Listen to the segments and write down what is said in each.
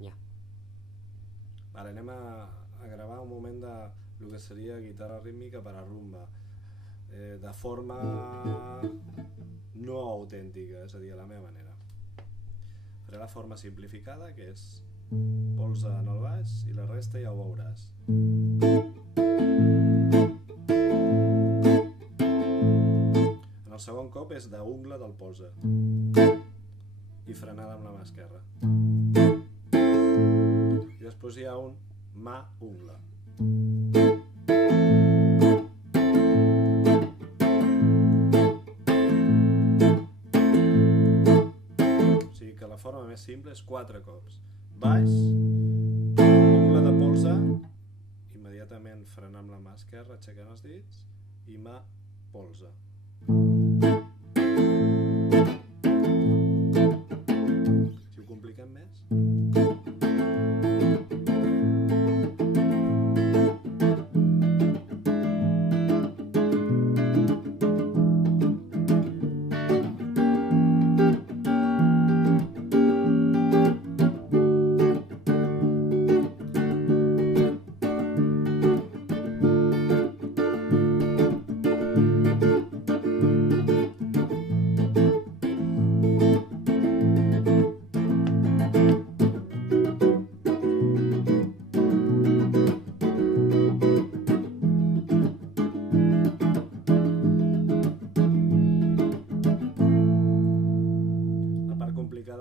Ja. Vale, anem a gravar un moment de el que seria guitarra rítmica per a rumba, de forma no autèntica, és a dir, a la meva manera. Faré la forma simplificada, que és polze en el baix i la resta ja ho veuràs. En el segon cop és d'ungla del polze i frenada amb la mà esquerra. I després hi ha un mà-ungla. O sigui que la forma més simple és 4 cops. Baix, ungla de polze, immediatament frenar amb la mà esquerra, aixecant els dits, i mà-polze. Si ho compliquem més...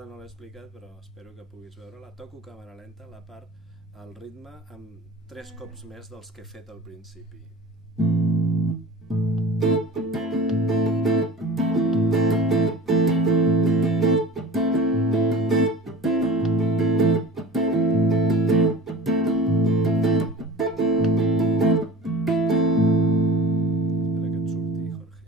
no l'he explicat, però espero que puguis veure. La toco càmera lenta, la part, el ritme, amb 3 cops més dels que he fet al principi. Espera que et surti, Jorge.